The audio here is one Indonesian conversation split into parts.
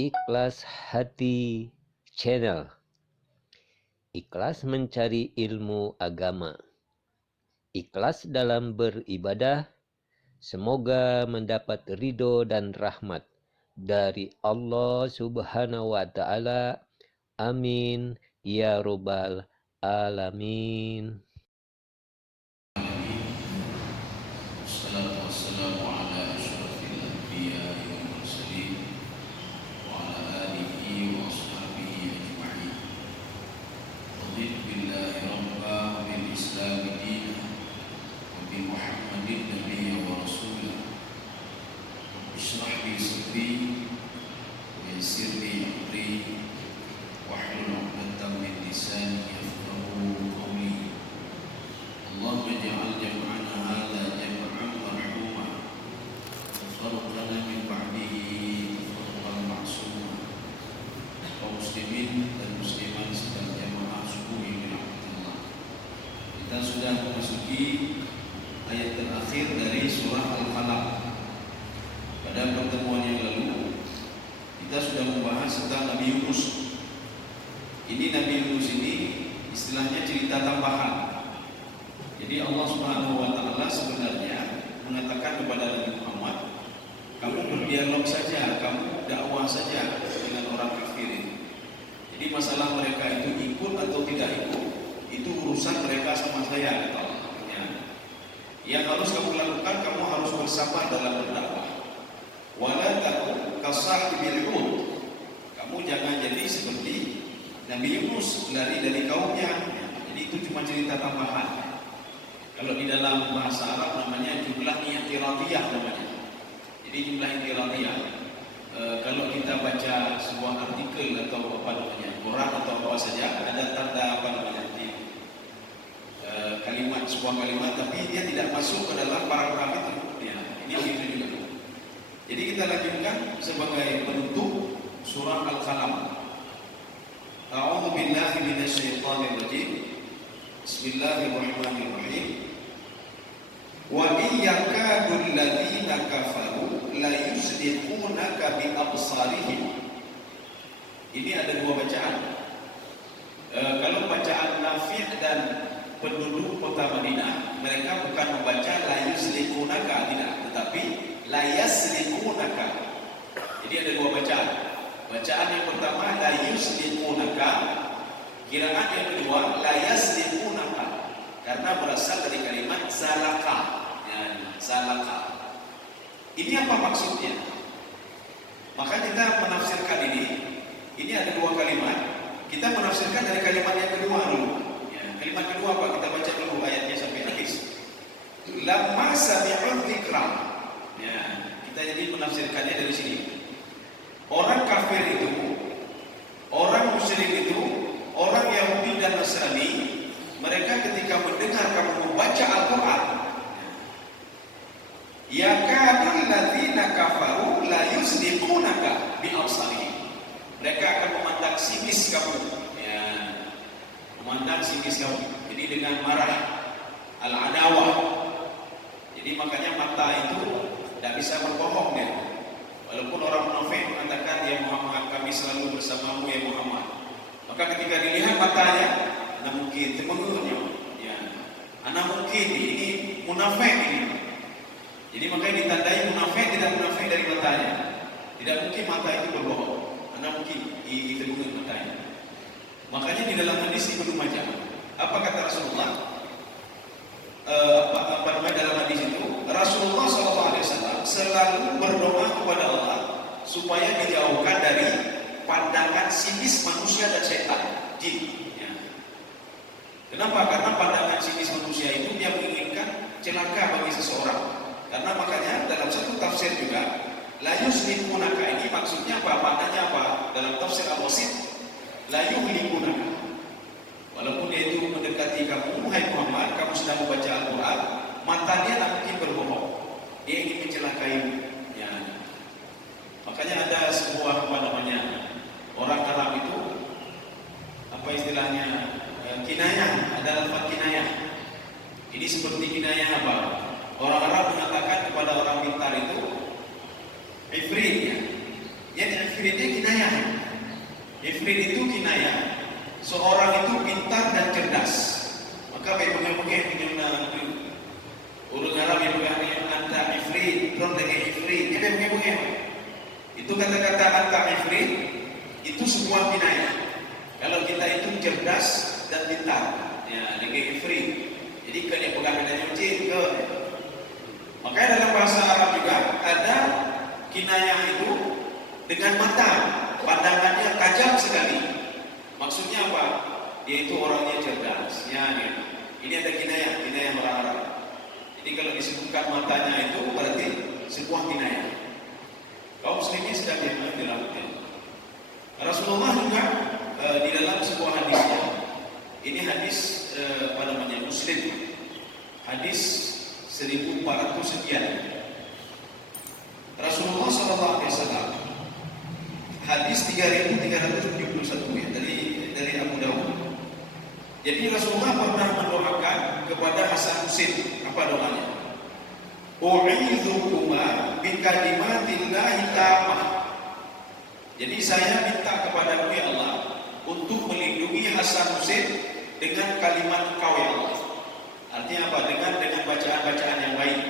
Ikhlas Hati Channel. Ikhlas mencari ilmu agama, ikhlas dalam beribadah, semoga mendapat ridho dan rahmat dari Allah Subhanahu wa Ta'ala. Amin ya Rabbal Alamin. Kita sudah memasuki ayat terakhir dari surah Al-Falaq. Pada pertemuan yang lalu kita sudah membahas tentang Nabi Yunus. Ini Nabi Yunus ini istilahnya cerita tambahan. Jadi Allah Subhanahu wa Ta'ala sebenarnya mengatakan kepada Nabi Muhammad, kamu berdialog saja, kamu dakwah saja dengan orang kafir. Jadi masalah mereka itu ikut atau tidak ikut, itu urusan mereka sama saya, kata Allah. Yang harus kamu lakukan, kamu harus bersabar dalam berdakwah. Wala takun kasahibil hut. Kamu jangan jadi seperti Nabi Yunus lari dari kaumnya. Jadi itu cuma cerita tambahan. Kalau di dalam bahasa Arab namanya jumlah i'tiradiyah namanya. Jadi jumlah i'tiradiyah. Kalau kita baca sebuah artikel atau apa namanya, koran atau apa saja, ada tanda apa namanya, kalimat, sebuah kalimat, tapi dia tidak masuk ke dalam paragraf itu. Ya, ini begitu juga. Jadi kita lanjutkan sebagai penutup surah Al-Qalam. A'udzu billahi minasyaitonir rajim. Bismillahirrahmanirrahim. Wa iyyakadul ladzina kafaru la yusdiqunaka bi absarihim. Ini ada dua bacaan. Kalau bacaan Nafi' dan penduduk kota Madinah, mereka bukan membaca la yuslikunaka, tidak, tetapi la yaslikunaka. Jadi ada dua bacaan. Bacaan yang pertama la yuslikunaka, kiraan yang kedua la yaslikunaka, karena berasal dari kalimat zalaka. Ya, zalaka. Ini apa maksudnya? Maka kita menafsirkan ini ada dua kalimat. Kita menafsirkan dari kalimat yang kedua dulu. Kalimat kedua apa? Kita baca dulu ayatnya sampai habis. Lamma sami'ul dzikra. Ya, kita jadi menafsirkannya dari sini. Orang kafir itu, orang musyrik itu, orang Yahudi dan Nasrani, mereka ketika mendengar kamu membaca Al-Qur'an, yakadul ladzina kafaru la yusdiqunaka bi absarihim. Mereka akan memandang sinis kamu. Memandang sinis kamu. Jadi dengan marah, al-adawah. Jadi makanya mata itu tidak bisa berbohong dia. Walaupun orang munafik mengatakan, ya Muhammad, kami selalu bersamamu ya Muhammad. Maka ketika dilihat matanya, anak mungkin temengunya, ya, anak mungkin ini munafik ini. Jadi makanya ditandai munafik tidak munafik dari matanya. Tidak mungkin mata itu berbohong. Anak mungkin ditemukan matanya. Makanya di dalam hadis Ibnu Majah, apa kata Rasulullah? Apa namanya dalam hadis itu? Rasulullah SAW selalu berdoa kepada Allah supaya dijauhkan dari pandangan sinis manusia dan setan, jin. Ya. Kenapa? Karena pandangan sinis manusia itu dia menginginkan celaka bagi seseorang. Karena makanya dalam satu tafsir juga, la yuslikunaka ini maksudnya apa? Maknanya apa? Dalam tafsir Al-Wasit, la yuhlikunaka. Walaupun dia itu mendekati kamu, hai Muhammad, kamu sedang membaca Al-Quran, matanya tak mungkin berbohong. Dia ingin mencelakai. Ya. Makanya ada sebuah apa namanya, orang Arab itu apa istilahnya, kinayah, ada lafaz kinayah. Ini seperti kinayah apa? Orang Arab mengatakan kepada orang pintar itu ifrit, ya. Yang ifrit dia kinayah. Ifrit itu kinaya seorang itu pintar dan cerdas. Maka bagaimana dengan urang Arab yang berani anta ifrit, ron lagi ifrit. Jadi bagaimana? Itu kata-kata anta ifrit itu sebuah kinaya. Kalau kita itu cerdas dan pintar, ya lagi ifrit. Jadi kan yang pegang dengan jin ke. Makanya dalam bahasa Arab juga ada kinaya itu dengan mata, pandangannya tajam sekali. Maksudnya apa? Dia itu orangnya cerdas. Ya, gitu. Ini ada kinaya orang Arab. Jadi kalau disebutkan matanya itu berarti sebuah kinaya. Kaum muslimin sedang dirahmati. Rasulullah juga di dalam sebuah hadisnya. Ini hadis Muslim. Hadis 1400 sekian. Rasulullah SAW hadis 3371 ya dari Abu Dawud. Jadi Rasulullah pernah mendoakan kepada Hasan Husain. Apa doanya? U'idzukumā bikalimatillahi tammah. Jadi saya minta kepada ya Allah untuk melindungi Hasan Husain dengan kalimat Engkau ya Allah. Artinya apa? Dengan bacaan-bacaan yang baik.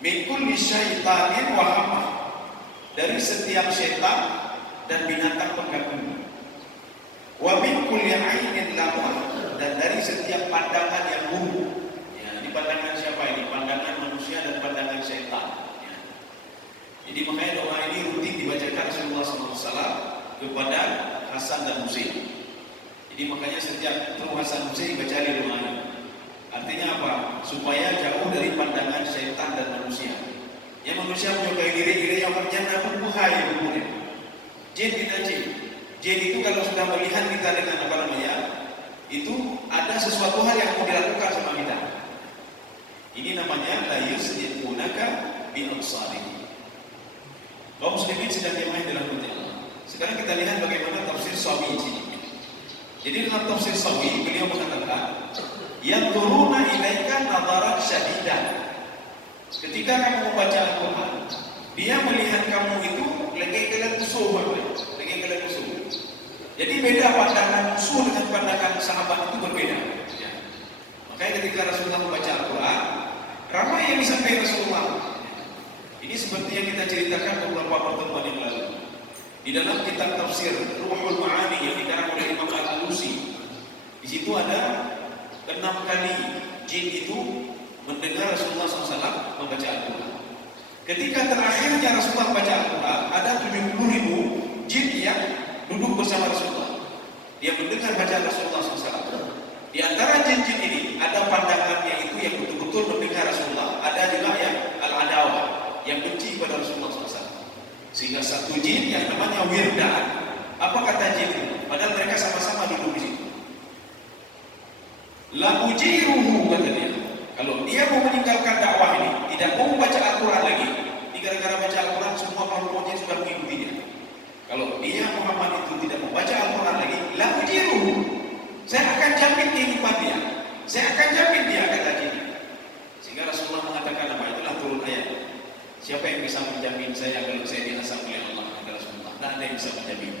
Min kulli syaitanin wa hammah. Dari setiap setan dan binatang pengganggu. Wa min kulli ainin lamah, dan dari setiap pandangan yang buruk. Ya, ini pandangan siapa ini? Pandangan manusia dan pandangan setan. Ya. Jadi makanya doa ini rutin dibacakan Rasulullah SAW kepada Hasan dan Husain. Jadi makanya setiap terus Hasan Husain baca doa ini. Artinya apa? Supaya jauh dari pandangan setan dan manusia. Yang manusia menyukai diri yang berjana pun buhai kemudian. Jin kita jin. Jin itu kalau sudah melihat kita dengan itu ada sesuatu hal yang mau dilakukan sama kita. Ini namanya la yusdiqunaka bi absarihim. Kaum muslimin sedang dimain dalam Allah. Sekarang kita lihat bagaimana tafsir Sawi ini. Jadi dalam tafsir Sawi beliau mengatakan yang turuna ilaika nadharan syadidan. Ketika kamu membaca Al-Quran, dia melihat kamu itu lagi kalian musuh. Jadi beda pandangan musuh dengan pandangan sahabat itu berbeda. Ya. Makanya ketika Rasulullah membaca Al-Quran, ramai yang disampaikan Rasulullah. Ini seperti yang kita ceritakan beberapa pertemuan yang lalu. Di dalam kitab tafsir Ruhul Ma'ani yang dikarang oleh Imam Al-Alusi, di situ ada 6 kali jin itu mendengar Rasulullah SAW membaca Al-Quran. Ketika terakhirnya Rasulullah membaca Al-Quran, ada 70.000 jin yang duduk bersama Rasulullah. Dia mendengar bacaan Rasulullah SAW. Di antara jin-jin ini ada pandangannya itu yang betul-betul mendengar Rasulullah. Ada juga yang al-adawah, yang benci pada Rasulullah SAW. Sehingga satu jin yang namanya Wirdan. Apa kata jin itu? Padahal mereka sama-sama duduk di situ. La ujiruhu, kata dia. Kalau dia mau meninggalkan dakwah ini, tidak mau membaca Al-Quran lagi, ini gara-gara baca Al-Quran semua makhluknya sudah mengikutinya. Kalau dia Muhammad itu tidak membaca Al-Quran lagi, la ujiruhu. Saya akan jamin kehidupan dia. Saya akan jamin dia, kata jin. Sehingga Rasulullah mengatakan apa? Itulah turun ayat. Siapa yang bisa menjamin saya kalau saya diasah oleh Allah? Kata Rasulullah. Tidak ada yang bisa menjamin.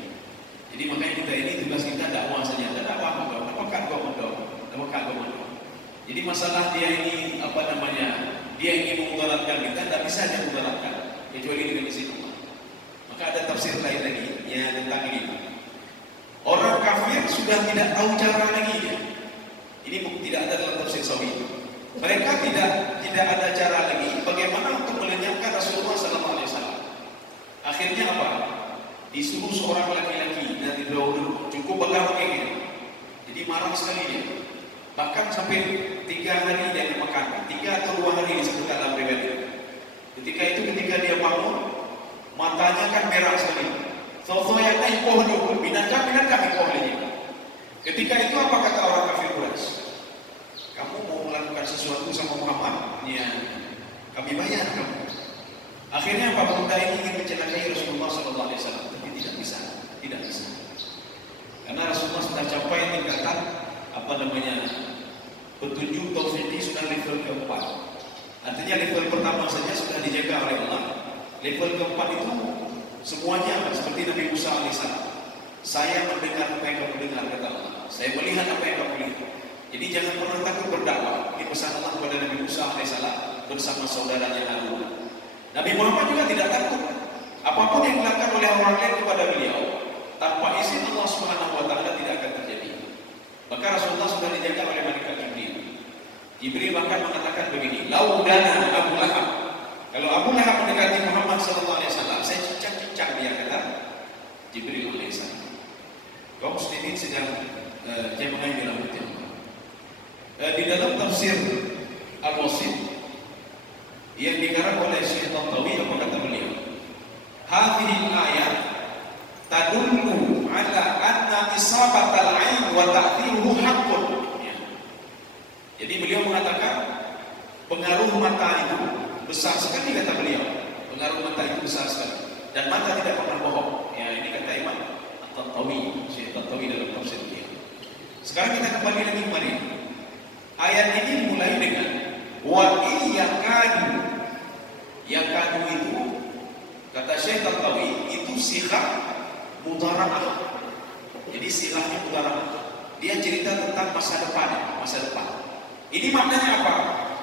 Jadi makanya kita ini tugas kita dakwah saja. Tidak dakwah mendorong. Apakah kau mendorong? Apakah kau mendorong? Jadi masalah dia ini dia ingin memudaratkan kita, tidak bisa dia mudaratkan kecuali dengan izin Allah. Maka ada tafsir lain lagi ya tentang ini. Orang kafir sudah tidak tahu cara lagi ya. Ini tidak ada dalam tafsir Sawi. Mereka tidak ada cara lagi bagaimana untuk melenyapkan Rasulullah SAW. Akhirnya apa? Disuruh seorang laki-laki dari dahulu cukup begal-begal. Jadi marah sekali dia. Bahkan sampai 3 hari dia makan, 3 atau 2 hari disebutkan dalam riwayat. Ketika dia bangun, matanya kan merah sekali. Sosoya ipoh dulu, binatang ipoh lagi. Ketika itu apa kata orang kafir Quraisy? Kamu mau melakukan sesuatu sama Muhammad? Ya, kami bayar kamu. Akhirnya apa? Pemuda ini ingin mencelakai Rasulullah SAW, tapi tidak bisa. Karena Rasulullah sudah capai tingkatan petunjuk taufiqi sudah level keempat. Artinya level pertama saja sudah dijaga oleh Allah. Level keempat itu semuanya seperti Nabi Musa AS. Saya mendengar apa yang kamu dengar, kata Allah. Saya melihat apa yang kamu lihat. Jadi jangan pernah takut berdakwah. Ini pesan Allah kepada Nabi Musa alaihissalam bersama saudaranya Harun. Nabi Muhammad juga tidak takut. Apapun yang dilakukan oleh orang lain kepada beliau, tanpa izin Allah Subhanahu wa taala tidak akan terjadi. Maka Rasulullah sudah dijaga oleh malaikat Jibril. Jibril bahkan mengatakan begini, "Laudana Abu Lahab." Kalau Abu Lahab mendekati Muhammad sallallahu alaihi wasallam, saya cincang-cincang dia, kata Jibril alaihissalam. Kaum muslimin sedang jamaah yang dirahmati Allah. Di dalam tafsir Al-Wasit yang digarap oleh Syekh Tantawi, apa kata beliau? Hadhihi ayat tadullu ala anna isabatal ain wa ta'thiruhu haqqun. Jadi beliau mengatakan pengaruh mata itu besar sekali, kata beliau. Pengaruh mata itu besar sekali dan mata tidak pernah bohong. Ya, ini kata Imam Tantawi, Syekh Tantawi dalam tafsir dia. Sekarang kita kembali lagi kemarin. Ayat ini dimulai dengan wa iyakadu. Yakadu itu kata Syekh Tantawi itu sighah mudhara'ah. Jadi sighahnya mudhara'ah. Dia cerita tentang masa depan, masa depan. Ini maknanya apa?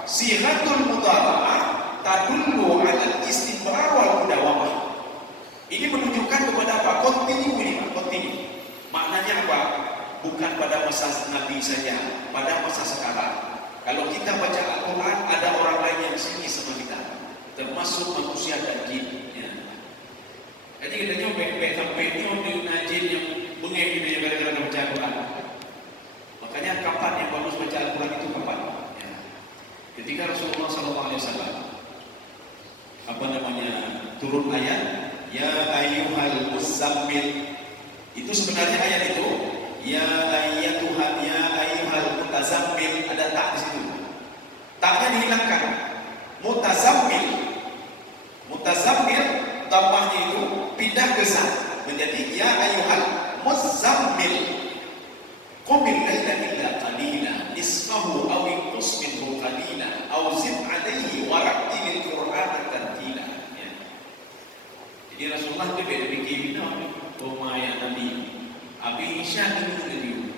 Sighatul mudhara'ah tadullu 'ala al-istimrar wal mudawamah. Ini menunjukkan kepada apa? Kontinu ini, Pak, kontinu. Maknanya apa? Bukan pada masa Nabi saja, pada masa sekarang. Kalau kita baca Al-Quran, ada orang lain yang sini sama kita, termasuk manusia dan jin. Ya. Jadi katanya baik-baik sampai ini orang jin yang bengek gitu ya gara-gara baca Al-Quran. Makanya kapan yang bagus baca Al-Quran itu kapan? Ya. Ketika Rasulullah SAW turun ayat ya ayyuhal muzammil, itu sebenarnya ayat itu ya ayyuhal mutazammil, ada tak di situ. Taknya dihilangkan. Mutazammil tambahnya itu pindah ke za menjadi ya ayyuhal muzammil. Qumil laila illa qalila nisfahu aw inqus minhu qalila aw zid alayhi wa rattilil qur'ana tartila. Ya. Jadi Rasulullah itu beda bikin rumah yang Nabi habis Isya tidur tadi.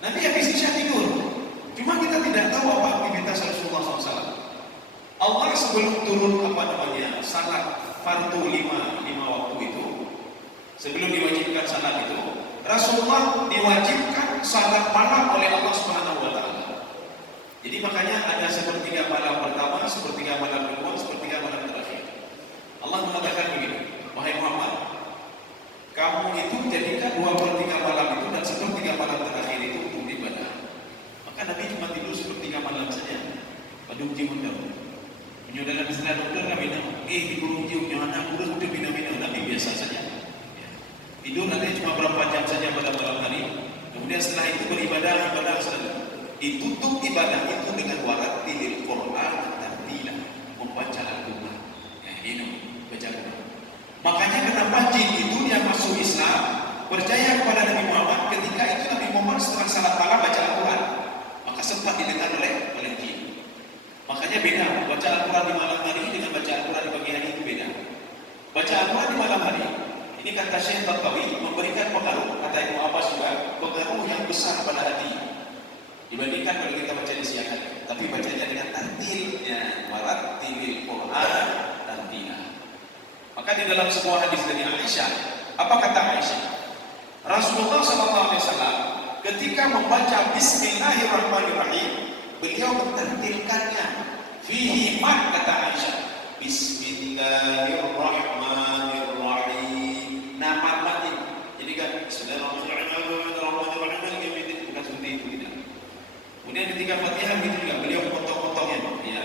Nanti habis Isya tidur. Cuma kita tidak tahu apa aktivitas Rasulullah SAW. Allah sebelum turun salat fardu lima waktu itu, sebelum diwajibkan salat itu, Rasulullah diwajibkan salat malam oleh Allah Subhanahu wa taala. Jadi makanya ada sepertiga malam pertama, sepertiga malam kedua, sepertiga malam terakhir. Allah mengatakan begini, wahai Muhammad, kamu itu jadikan 2/3 malam itu dan 1/3 malam terakhir itu untuk ibadah. Maka Nabi cuma tidur 1/3 malam saja. Pada uji mudah. Menyudahlah bisna dokter kami nak. Di guru uji anak urus udah bina-bina. Nabi biasa saja. Ya. Tidur nanti cuma berapa jam saja pada malam hari. Kemudian setelah itu beribadah saja. Ditutup ibadah itu dengan warat tilil Quran dan tartila, membaca Al-Quran. Ya, ini baca Quran. Makanya kenapa jin itu yang masuk Islam percaya kepada Nabi Muhammad ketika itu Nabi Muhammad setelah salat malam baca Al-Quran, maka sempat didengar oleh jin. Makanya beda baca Al-Quran di malam hari dengan baca Al-Quran di pagi hari itu beda. Baca Al-Quran di malam hari ini kata Syekh Tantawi memberikan pengaruh, kata Ibnu Abbas juga, pengaruh yang besar pada hati dibandingkan kalau kita baca di siang hari. Tapi bacanya dengan tartilnya, warattilil Quran tartila. Maka di dalam sebuah hadis dari Aisyah, apa kata Aisyah? Rasulullah SAW ketika membaca Bismillahirrahmanirrahim, beliau mentartilkannya. Fihi ma, kata Aisyah, Bismillahirrahmanirrahim. Nama mati. Jadi kan Bismillahirrahmanirrahim bukan seperti itu tidak. Kemudian ketika Fatihah itu juga beliau memotong-potongnya, ya,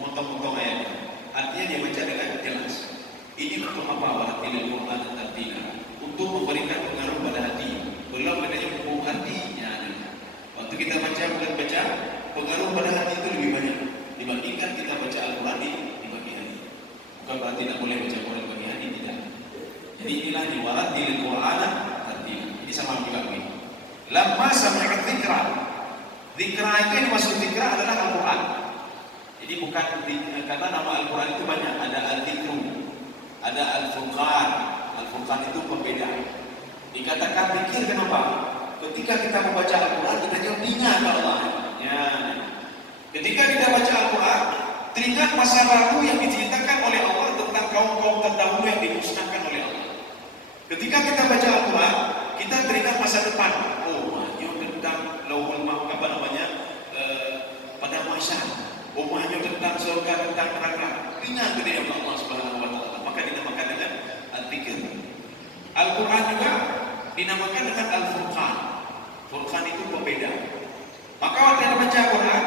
memotong-potong ayatnya. Artinya dia baca dengan jelas. Ini untuk apa? Warattilil Quran tartila, untuk memberikan pengaruh pada hati. Belum adanya hukum hatinya. Waktu kita baca bukan baca, pengaruh pada hati itu lebih banyak dibandingkan kita baca Al-Quran di pagi hari. Bukan berarti tidak boleh baca Quran di pagi hari, tidak. Jadi inilah di warattilil Quran tartila. Ini sama juga begini. Lamma sami'a dzikra. Dzikra itu yang maksud dzikra adalah Al-Quran. Jadi bukan karena nama Al-Quran itu banyak, ada Al-Dzikru, ada Al-Furqan. Al-Furqan itu pembeda. Dikatakan pikir kenapa? Ketika kita membaca Al-Quran, kita teringat Allah. Ya. Ketika kita baca Al-Quran, teringat masa lalu yang diceritakan oleh Allah tentang kaum-kaum terdahulu yang dimusnahkan oleh Allah. Ketika kita baca Al-Quran, kita teringat masa depan. Oh, tentang lauhul mahfuz, apa namanya, pada masa. Oh, tentang surga, tentang neraka. Ingat kepada Allah Subhanahu Wa Taala. Maka dinamakan dengan al-dzikr. Al-Quran juga dinamakan dengan Al-Furqan. Furqan itu pembeda. Maka waktu yang baca Al-Quran,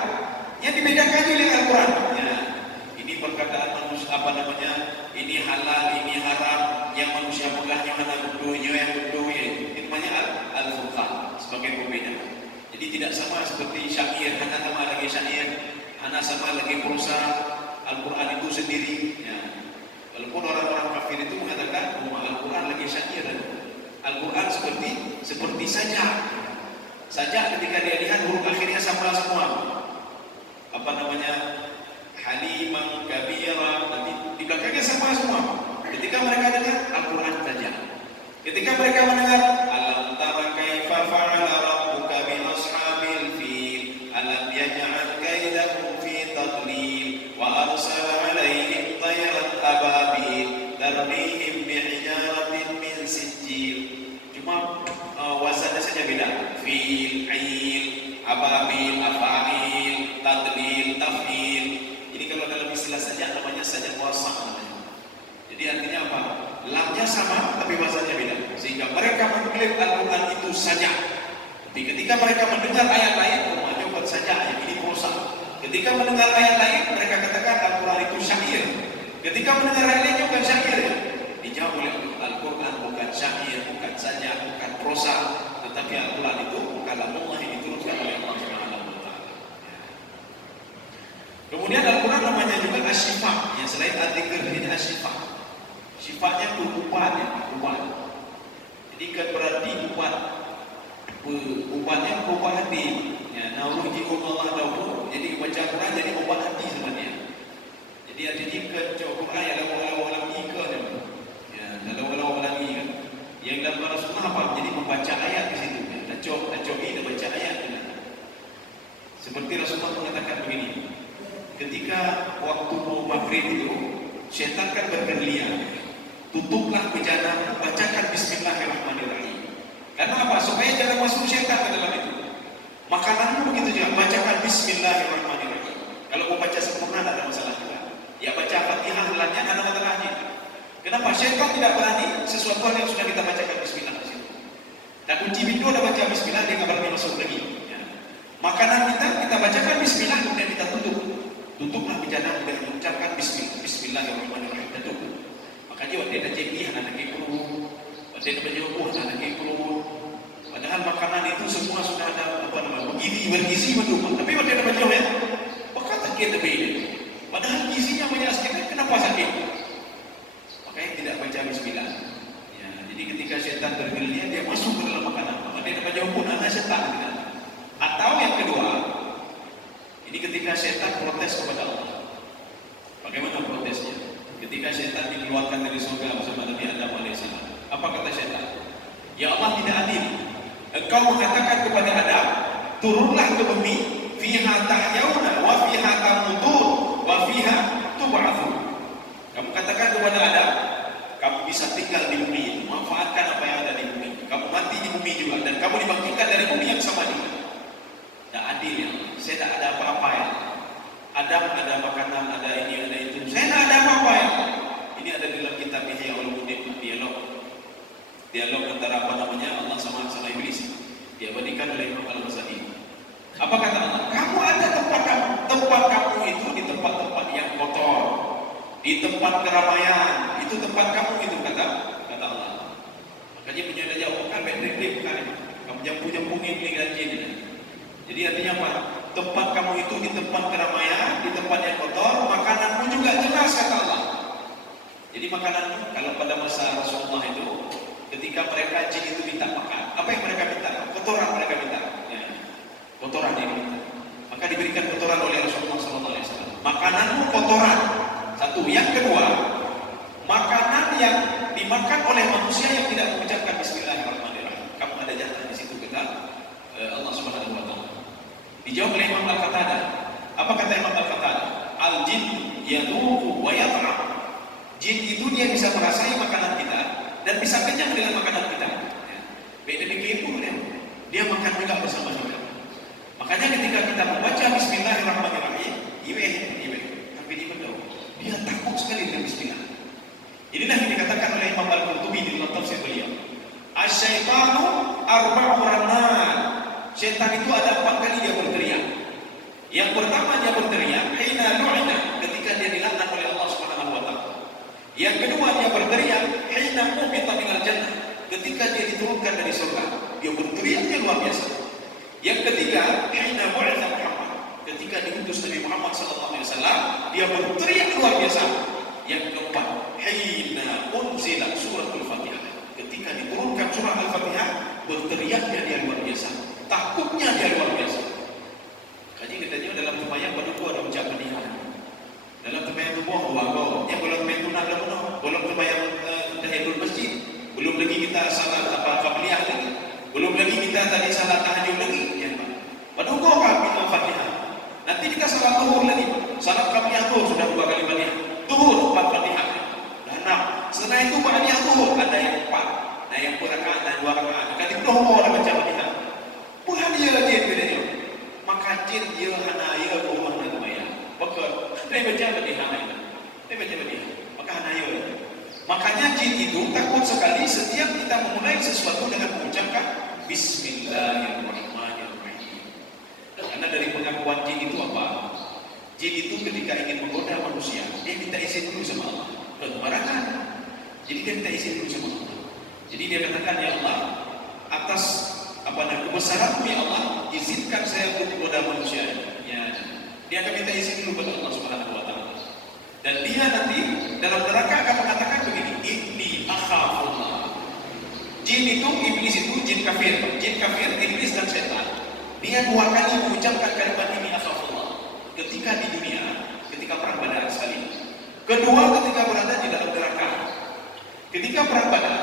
yang dibedakan oleh Al-Quran. Ya, ini perkataan manusia, apa namanya? Ini halal, ini haram. Yang manusia pegang, yang mana bedunya, yang bedunya. Ini namanya Al-Furqan sebagai pembeda. Jadi tidak sama seperti syair, hana sama lagi syair, hana sama lagi prosa. Al-Quran itu sendiri. Ya. Walaupun orang-orang kafir itu mengatakan bahwa Al-Quran lagi syair. Al-Quran seperti sajak. Sajak ketika dia lihat huruf akhirnya sama semua. Apa namanya? Halimah, kabira, nanti di belakangnya sama semua. Ketika mereka dengar Al-Quran saja. Ketika mereka mendengar alam tara kaifa fa'ala rabbuka bi ashabil fil alam yaj'al kaidahum fi tadlil wa arsala 'alaihim tayran ababil tarmihim bi hijaratin min sijil. Cuma wazannya saja beda. Fil, ail, ababil, afa'il, tadlil, taf'il. Jadi kalau dalam istilah saja namanya saja wasa namanya. Jadi artinya apa? Lamnya sama tapi wazannya beda. Sehingga mereka mengklaim Al-Quran itu saja. Tapi ketika mereka mendengar ayat lain, rumahnya buat saja ayat ini prosa. Ketika mendengar ayat lain, mereka katakan Al-Quran itu syair. Ketika mendengar ayat lain bukan syair. Dijawab oleh Al-Quran bukan syair, bukan saja, bukan prosa, tetapi Al-Quran itu kalam Allah yang diturunkan oleh Allah Subhanahu wa taala. Kemudian Al-Quran namanya juga Asy-Syifa, yang selain Al-Dzikr ini Asy-Syifa. Sifatnya ubat ya, ubat. Jadi kan berarti ubat. Ubatnya ubat hati. Ya, nauruh jikum Allah dauhu. Jadi baca Quran jadi ubat hati sebenarnya. Jadi artinya ke Quran ya lalu-lalu ika dia. Ya, lalu-lalu lagi kan. Yang dalam Rasulullah apa? Jadi membaca ayat di situ. Acok ini baca ayat. Seperti Rasulullah mengatakan begini. Ketika waktu mau maghrib itu, syaitan kan bergerilya. Tutuplah bejana, bacakan Bismillahirrahmanirrahim. Karena apa? Supaya jangan masuk syaitan ke dalam itu. Makananmu begitu juga, bacakan Bismillahirrahmanirrahim. Kalau mau baca sempurna tidak ada masalah juga. Ya baca Fatihah helatnya ada masalahnya. Kenapa? Syaitan tidak berani sesuatu yang sudah kita bacakan Bismillah di situ. Dan kunci pintu ada baca Bismillah, dia nggak berani masuk lagi. Ya. Makanan kita bacakan Bismillah, kemudian kita tutup. Tutuplah bejana, kemudian mengucapkan Bismillahirrahmanirrahim. Tutup. Makanya waktu ada cepi, anak kekru, waktu ada penyembuh, anak kekru. Padahal makanan itu semua sudah ada apa namanya bergizi betul. Tapi waktu ada penyembuh ya, apakah sakit lebih ini? Padahal gizinya banyak sekali, kenapa sakit? Makanya tidak baca Bismillah. Ya, jadi ketika setan bergerilya dia masuk ke dalam makanan. Maka dia ada penyembuh, anak setan. Atau yang kedua, ini ketika setan protes kepada Allah. Bagaimana protesnya? Ketika setan dikeluarkan dari surga bersama Nabi Adam AS. Apa kata setan? Ya Allah tidak adil. Engkau mengatakan kepada Adam, turunlah ke bumi, fiha tahyauna wa fiha tamutun wa fiha tub'atsun. Kamu katakan kepada Adam, kamu bisa tinggal di bumi, manfaatkan apa yang ada di bumi. Kamu mati di bumi juga dan kamu dibangkitkan dari bumi yang sama juga. Tidak adil ya. Saya tidak ada apa-apa ya. Adam ada makanan, ada ini, ada itu. Saya tidak ada apa-apa ya. Ini ada dalam kitab Ihya Ulumuddin, dialog antara apa namanya Allah sama iblis. Diabadikan oleh Imam Al-Ghazali. Apa kata Allah? Kamu ada tempat kamu itu di tempat-tempat yang kotor, di tempat keramaian. Itu tempat kamu itu kata Allah. Makanya punya jauh kan berdek kan. Kamu jampu-jampungin dengan jin. Jadi artinya apa? Tempat kamu itu di tempat keramaian, di tempat yang kotor, makananmu juga jelas kata Allah. Jadi makananmu, kalau pada masa Rasulullah itu, ketika mereka jin itu minta makan, apa yang mereka minta? Kotoran mereka minta. Ya. Kotoran yang minta. Maka diberikan kotoran oleh Rasulullah SAW. Makananmu kotoran. Satu. Yang kedua, makanan yang dimakan oleh manusia yang tidak mengucapkan Bismillahirrahmanirrahim. Dijawab oleh Imam Al-Qatadah. Apa kata Imam Al-Qatadah? Al-jin yadhuqu wa yat'am. Jin itu dia bisa merasai makanan kita dan bisa kenyang dengan makanan kita. Beda demikian pun dia makan juga bersama kita. Makanya ketika kita membaca Bismillahirrahmanirrahim, tapi dia takut sekali dengan Bismillah. Inilah yang dikatakan oleh Imam Al-Qurtubi di dalam tafsir beliau. Asy-syaitanu arba'u rannan. Setan itu ada 4 kali dia berteriak. Yang pertama dia berteriak hina lu'ina, ketika dia dilaknat oleh Allah Subhanahu wa taala. Yang kedua dia berteriak hina umita minal jannah, ketika dia diturunkan dari surga. Dia berteriaknya luar biasa. Yang ketiga hina bu'itsa Muhammad, ketika diutus Nabi Muhammad sallallahu alaihi wasallam, dia berteriak luar biasa. Yang keempat hina unzilat suratul Fatihah, ketika diturunkan surah Al-Fatihah, berteriaknya dia luar biasa, takutnya dia luar biasa. Kaji katanya dalam sembahyang berdoa ada ucap penihan. Dalam sembahyang tubuh wago, yang belum mentunah belum, belum sembahyang tahiyatul masjid, belum lagi kita salat qabliyah lagi, belum lagi kita tadi salat tahajud lagi, ya Pak. Berdoa kami Al-Fatihah. Nanti kita salat zuhur lagi, salat qabliyah zuhur sudah 2 kali Fatihah. Zuhur 4 Fatihah. Dan 6. Setelah itu Ba'diyah zuhur ada yang 4. Nah yang rakaat dan 2 rakaat. Kali doa ada baca Fatihah. Bukan dia jin bedanya. Maka jin dia hana ya Allah dan maya. Maka dia baca Fatihah. Dia baca Fatihah. Maka hana ya. Makanya jin itu takut sekali setiap kita memulai sesuatu dengan mengucapkan Bismillahirrahmanirrahim. Karena dari pengakuan jin itu apa? Jin itu ketika ingin menggoda manusia, dia minta izin dulu sama Allah. Kemarahan. Jadi dia minta izin dulu sama Allah. Jadi dia katakan, ya Allah, atas kebesaran ya Allah, izinkan saya untuk menggoda manusia. Ya, dia akan minta izin dulu kepada Allah Subhanahu wa taala. Dan dia nanti dalam neraka akan mengatakan begini, inni akhafullah. Jin itu, iblis itu jin kafir, iblis dan setan. Dia 2 kali mengucapkan kalimat ini akhafullah. Ketika di dunia, ketika perang Badar sekali. Kedua ketika berada di dalam neraka. Ketika perang Badar,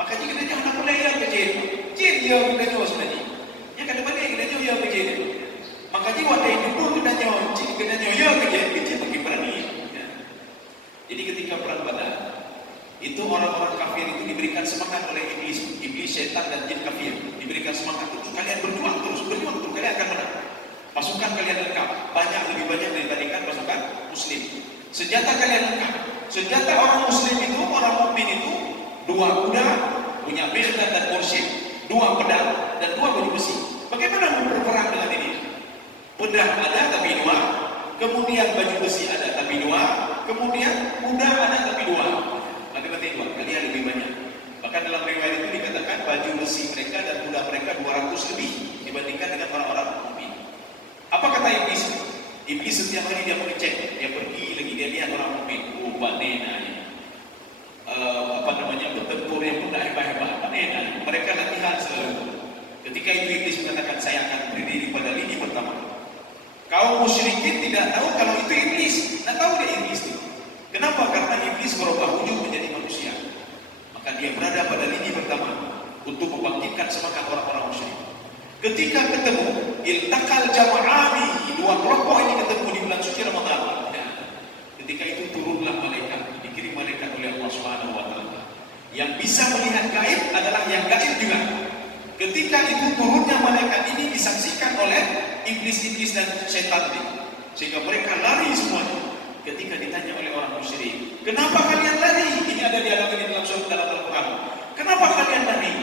maka jika dia jangan mulai yang kecil. Jin dia kita jauh sebenarnya. Ya kada mana kita jauh yang kecil. Maka jiwa dia itu kita jauh, jin kita jauh yang kecil bagi berani. Jadi ketika perang Badar, itu orang-orang kafir itu diberikan semangat oleh iblis, setan dan jin kafir. Diberikan semangat untuk kalian berjuang terus, kalian akan menang. Pasukan kalian lengkap, lebih banyak dibandingkan pasukan muslim. Senjata kalian lengkap. Senjata orang muslim itu, orang mukmin itu 2 kuda, punya mihrab dan mursyid, 2 pedang dan 2 baju besi. Bagaimana berperang dengan ini? Pedang ada tapi 2, kemudian baju besi ada tapi 2, kemudian kuda ada tapi 2. Berarti 2, kalian lebih banyak. Bahkan dalam riwayat itu dikatakan baju besi mereka dan kuda mereka 200 lebih dibandingkan dengan orang-orang mukmin. Apa kata iblis? Iblis setiap hari dia mengecek, dia pergi lagi, dia lihat orang mukmin. Panena ni. Bertempur yang pun hebat-hebat. Panena. Mereka latihan selalu. Ketika itu iblis mengatakan, saya akan berdiri pada lini pertama. Kaum musyrikin tidak tahu kalau itu iblis. Tak tahu dia iblis itu. Kenapa? Karena iblis berubah wujud menjadi manusia. Maka dia berada pada lini pertama untuk membangkitkan semangat orang-orang musyrik. Ketika ketemu iltaqal jama'ani, 2 kelompok ini ketemu di bulan suci Ramadan. Ketika itu turunlah malaikat, dikirim malaikat oleh Allah Subhanahu wa taala. Yang bisa melihat gaib adalah yang gaib juga. Ketika itu turunnya malaikat ini disaksikan oleh iblis-iblis dan setan ini. Sehingga mereka lari semuanya. Ketika ditanya oleh orang musyrik, "Kenapa kalian lari?" Ini ada dialog di dalam surah Al-Qur'an. "Kenapa kalian lari?"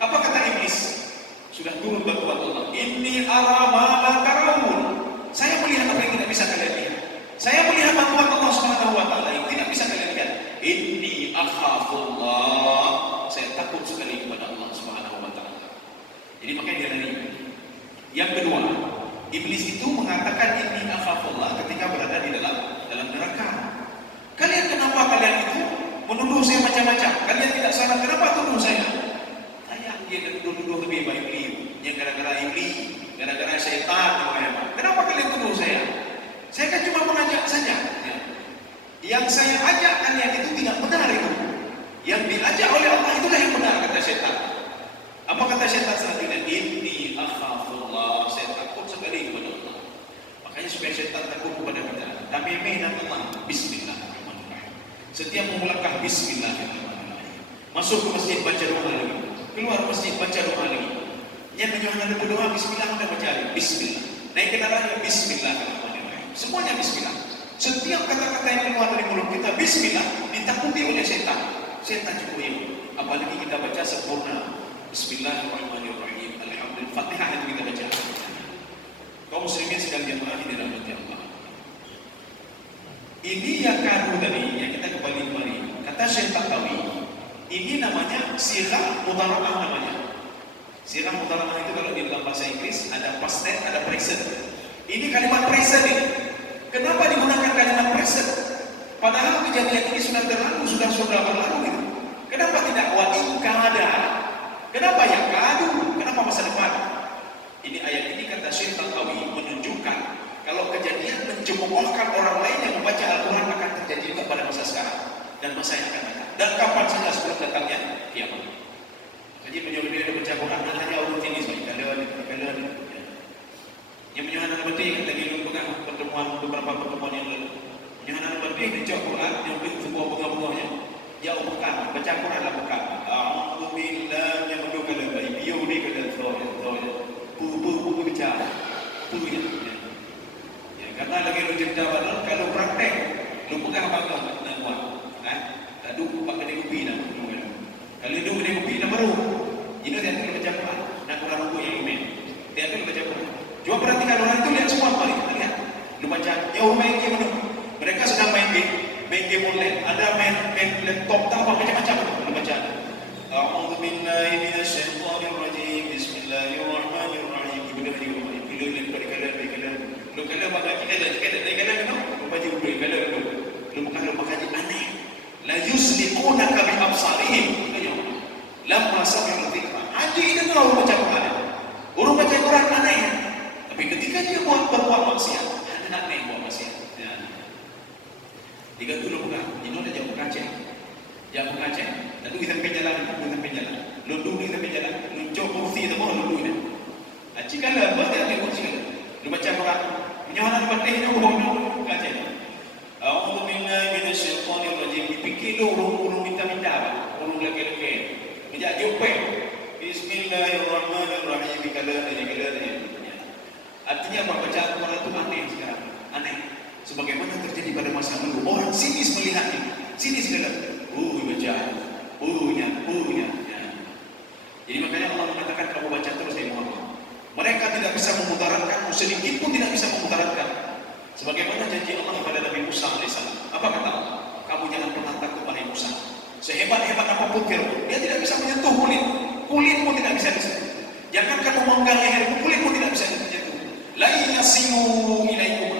Apa kata iblis? Sudah turun bantuan Allah. Inni ara ma la tarawun. Saya melihat apa yang tidak bisa kalian lihat. Saya melihat bantuan Allah Subhanahu wa taala yang tidak bisa kalian lihat. Inni akhafullah. Saya takut sekali kepada Allah Subhanahu wa taala. Jadi makanya dia lari. Yang kedua, iblis itu mengatakan inni akhafullah ketika berada di dalam neraka. Kalian kenapa kalian itu menuduh saya macam-macam? Kalian tidak salah, kenapa tuduh saya? Dia duduk-duduk lebih baik yang gara-gara iblis, gara-gara setan. Kenapa kalian tuduh saya? Saya kan cuma mengajak saja. Yang saya ajak kalian itu tidak benar itu. Yang diajak oleh Allah itulah yang benar, kata setan. Apa kata setan selanjutnya? Inni akhafullah. Saya takut sekali sekali kepada Allah. Makanya supaya syaitan takut kepada kita. Tamimi nama Allah, Bismillahirrahmanirrahim. Setiap memulangkah Bismillahirrahmanirrahim. Masuk ke masjid baca doa lagi. Keluar masjid baca doa lagi. Yang menyuhana berdoa Bismillah anda baca lagi. Bismillah. Naik kendaraan Bismillahirrahmanirrahim. Semuanya Bismillah. Setiap kata-kata yang keluar dari mulut kita Bismillah ditakuti oleh syaitan. Syaitan juga ya. Apalagi kita baca sempurna Bismillahirrahmanirrahim. Alhamdulillah. Fatihah itu kita baca. Kaum muslimin sedang jamaah di dalam Allah. Ini yang kadu tadi yang kita kembali kemarin. Kata Syekh Bakawi, ini namanya sirah mudharabah namanya. Sirah mudharabah itu kalau di dalam bahasa Inggris ada past tense, ada present. Ini kalimat present ini. Kenapa digunakan kalimat present? Padahal kejadian ini sudah berlalu, sudah berlalu gitu. Kenapa tidak wa in kada? Kenapa yang kadu? Kenapa masa depan? Ini ayat ini kata Syekh Bakawi menunjukkan kalau kejadian mencemoohkan orang lain yang membaca Al-Quran akan terjadi juga pada masa sekarang dan masa yang akan datang. Dan kapan saja sebelum datangnya kiamat. Jadi menyuruh dia baca Quran dan hanya urut ini saja. Kalau yang menyuruh anak penting tadi lu pegang pertemuan beberapa pertemuan yang lalu. Menyuruh anak penting baca Quran yang beri sebuah bunga-bunganya. Jauh bukan baca Quran lah bukan. Alhamdulillah yang menduga lebih biu ni kena soal. Buku bicara. Buku ya, karena lagi lu cerita badan kalau praktek lu pegang apa nak buat. Tak duduk pakai kopi nak. Kalau duduk di kopi nak baru. Ini dia tu baca Quran. Nak Quran buku yang email. Dia tu baca Quran. Cuba perhatikan orang itu lihat semua balik. Lihat. Lu baca jauh main game mana? Mereka sedang main game online. Ada main laptop tak apa macam-macam. Lu baca. A'udzu billahi minasyaitonir rajim. Bismillahirrahmanirrahim. Ibu dia lu kalau baca kita lu baca ubri kalau lu bukan lu baca aneh la yusliqunaka bi absarihim lamma sami'u dzikra haji itu kalau baca Quran orang baca Quran aneh tapi ketika dia berbuat maksiat aneh buat maksiat ya tiga dulu bukan ini udah jauh kacang lalu kita pergi jalan lu duduk kita pergi jalan lu coba kursi itu mau lu duduk jika lah apa dia kursi lu baca Quran menyohanan batihnya bohong kaca. A'udzu billahi minasyaitonir rajim. Dipikir lu urung minta-minta, urung lagi-lagi. Menjak jumpa. Bismillahirrahmanirrahim. Kalau. Artinya apa baca Al-Quran itu aneh sekarang. Aneh. Sebagaimana terjadi pada masa lalu. Orang sinis melihat ini. Sinis segala. Baca. Punya. Ya. Jadi makanya Allah mengatakan kamu baca terus ya Muhammad. Mereka tidak bisa memudaratkan, sedikit pun tidak bisa memudaratkan. Sebagaimana janji Allah kepada Nabi Musa AS. Apa kata Allah? Kamu jangan pernah takut wahai Musa. Sehebat-hebat apapun Fir'aun, dia tidak bisa menyentuh kulit. Kulit pun tidak bisa disentuh. Jangankan memenggal leher, kulit pun tidak bisa disentuh. La yasimu ilaikum.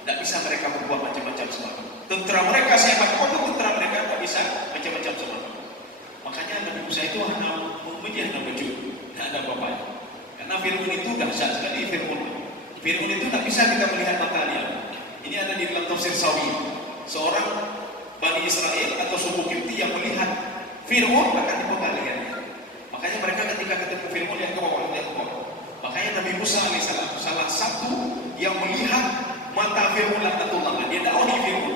Tidak bisa mereka berbuat macam-macam sebab. Tentera mereka sehebat apapun tentera mereka tidak bisa macam-macam sebab. Makanya Nabi Musa itu hanya memuji hanya baju, tidak ada apa-apa. Karena Fir'aun itu dahsyat sekali. Fir'aun itu tak bisa kita melihat mata dia. Ini ada di dalam tafsir Sawi. Seorang Bani Israel atau suku Kipti yang melihat Fir'aun akan dipenggal lehernya. Makanya mereka ketika ketemu Fir'aun yang ke bawah. Makanya Nabi Musa AS salah satu yang melihat mata Fir'aun laknatullah. Dia dakwahi Fir'aun.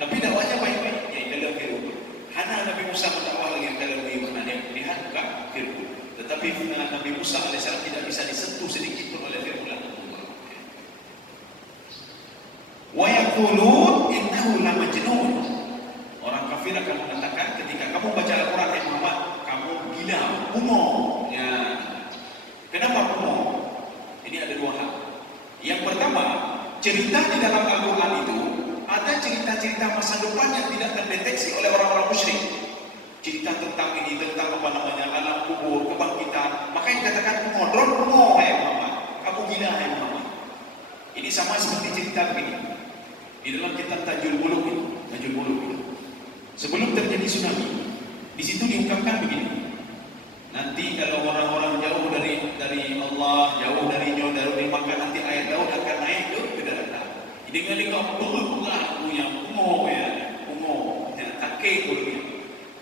Tapi dakwahnya baik-baik. Ya dalam Fir'aun. Hanya Nabi Musa mendakwah lagi dalam Fir'aun. Dia melihat bukan Fir'aun. Tetapi Nabi Musa AS tidak bisa disentuh sedikit pun oleh Fir'aun. Wa yaqulun innahu la majnun. Orang kafir akan mengatakan ketika kamu baca Al-Quran yang Muhammad, kamu gila, kumo. Ya. Kenapa kumo? Ini ada dua hal. Yang pertama, cerita di dalam Al-Quran itu ada cerita-cerita masa depan yang tidak terdeteksi oleh orang-orang musyrik. Cerita tentang ini, tentang apa namanya, alam kubur, kebangkitan. Makanya dikatakan kumo, hai Muhammad. Kamu gila, hai Muhammad. Ini sama seperti cerita begini. Di dalam kitab Tajul Bulugh itu. Sebelum terjadi tsunami, di situ diungkapkan begini. Nanti kalau orang-orang jauh dari Allah, jauh dari Makkah, nanti air laut akan naik ke daratan. Dengan berbulan kumo, takik dulu.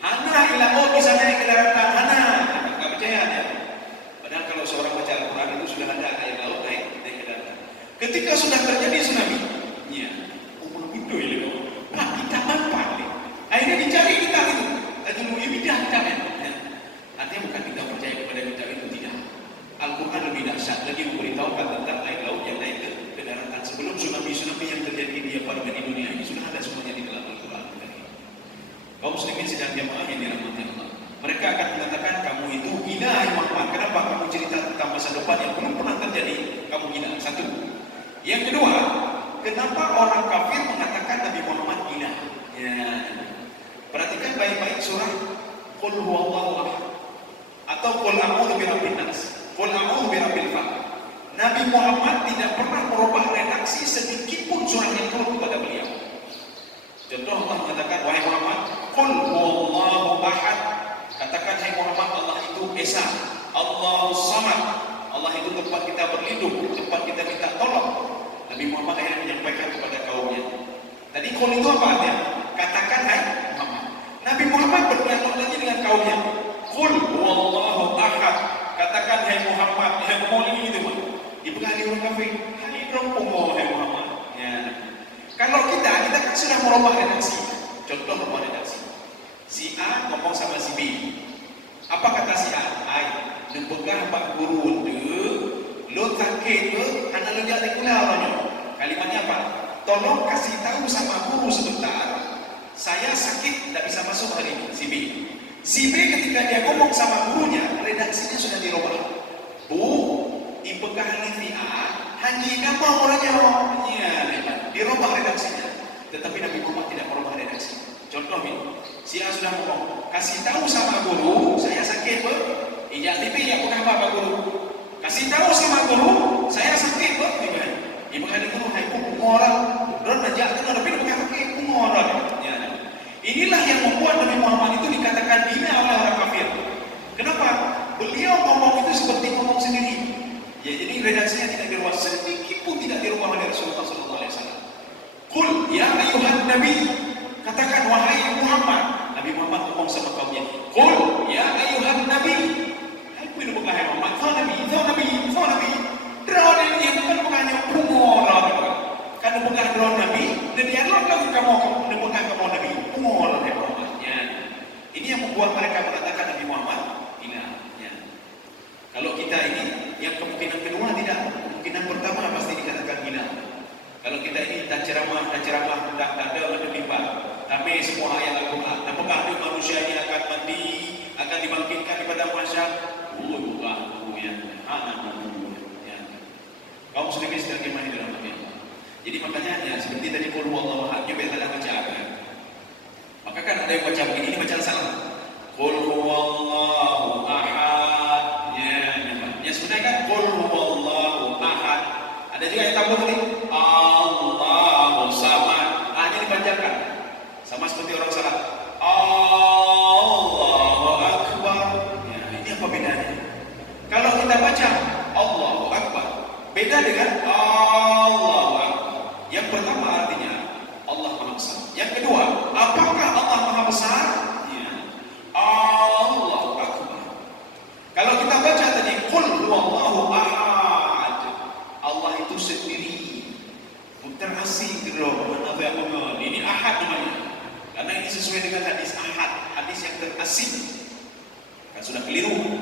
Hana ilaho bisa naik ke daratan, Hana. Tak percaya dia. Padahal kalau seorang baca Al-Quran itu sudah ada air laut naik ke daratan. Ketika sudah terjadi tsunami, ya, umur itu ya, nah kita mampat nih. Akhirnya dicari kitab itu. Ajul ibidah kitabnya. Ya. Artinya bukan kita percaya kepada kitab itu, tidak. Al-Quran lebih dahsyat lagi memberitahukan tentang air laut yang naik ke daratan sebelum tsunami yang terjadi di dunia ini sudah ada semuanya di dalam Al-Quran. Kaum muslimin sedang jamaah yang dirahmati Allah. Mereka akan mengatakan kamu itu gila Muhammad. Kenapa kamu cerita tentang masa depan yang belum pernah terjadi? Kamu gila. Satu. Yang kedua, kenapa orang kafir mengatakan Nabi Muhammad gila? Ya. Perhatikan baik-baik surah Qul huwallahu ahad atau Qul a'udzu birabbin nas, Qul a'udzu birabbil falaq. Nabi Muhammad tidak pernah merubah redaksi sedikit pun surah yang turun kepada beliau. Contoh Allah mengatakan, wahai Muhammad, Qul huwallahu ahad. Katakan, hai Muhammad, Allah itu Esa, Allahu Samad. Allah itu tempat kita berlindung, tempat kita minta tolong. Nabi Muhammad akhirnya menyampaikan kepada kaumnya. Tadi Qul itu apa artinya? Katakan, hai Muhammad. Nabi Muhammad berdialog lagi dengan kaumnya. Qul huwallahu ahad. Katakan, hai Muhammad. Hai Muhammad ini itu, dipengaruhi orang kafir. Hai Rompong, hai Muhammad. Ya. Kalau kita kan sudah merubah redaksi. Contoh merubah redaksi. Si A ngomong sama si B. Apa kata si A? Hai, nepegah pak guru tu, lo sakit ke? Anak lo jadi kula orangnya. Kalimatnya apa? Tolong kasih tahu sama guru sebentar. Saya sakit, tidak bisa masuk hari ini. Si B. Si B ketika dia ngomong sama gurunya, redaksinya sudah dirubah. Bu, ipegah si A, hanya nama orangnya. Ya, dirubah redaksinya. Tetapi Nabi Muhammad tidak merubah redaksi. Contoh ini, si A sudah ngomong, kasih tahu sama guru, saya sakit ber. Ijak TV ya pernah apa guru? Kasih tahu sama guru, saya sakit ber. Ibu kali guru, hai pun orang, don ajak tu tapi bukan sakit pun orang. Ya. Inilah yang membuat Nabi Muhammad itu dikatakan bina oleh orang kafir. Kenapa? Beliau ngomong itu seperti ngomong sendiri. Ya, jadi redaksinya tidak dirubah sedikit pun tidak dirubah oleh Rasulullah SAW. Qul ya ayuhan Nabi. Katakan wahai Muhammad. Nabi Muhammad ngomong sama kaumnya. Qul ya ayuhan Nabi. Hai pun bukan hai Muhammad. Kau Nabi, kau Nabi, kau Nabi. Drone ini bukan bukannya pungor. Kan bukan drone Nabi. Dan dia lagi kamu bukan kamu Nabi. Pungor hai Muhammad. Ya. Ini yang membuat mereka mengatakan Nabi Muhammad gila. Ya. Kalau kita ini yang kemungkinan kedua tidak, kemungkinan pertama pasti dikatakan gila. Kalau kita ini tak ceramah, tak ada limpah. Tapi semua ayat Al-Quran. Apakah ada manusia ini akan mati, akan dibangkitkan daripada masyarakat? Kaum muslimin sedang gimana di dalam dunia. Jadi makanya ya, seperti tadi Qul huwallahu ahad, kita biasa baca kan. Maka kan ada yang baca begini, ini bacaan salah. Qul huwallahu ahad. Ya sebenarnya kan Qul huwallahu ahad. Ada juga yang tambah tadi Allahu samad. Hanya dipanjangkan. Sama seperti orang salat. Allahu akbar. Ya, ini apa bedanya? Kalau kita baca Allahu akbar, beda dengan Allahu akbar. Yang pertama artinya Allah Maha Besar. Yang kedua, apakah Allah Maha Besar? Ya. Allahu akbar. Kalau kita baca tadi Qul huwallahu ahad, Allah itu sendiri, bukan asing gitu loh. Ini ahad namanya. Karena ini sesuai dengan hadis ahad, hadis yang terasing. Kan sudah keliru.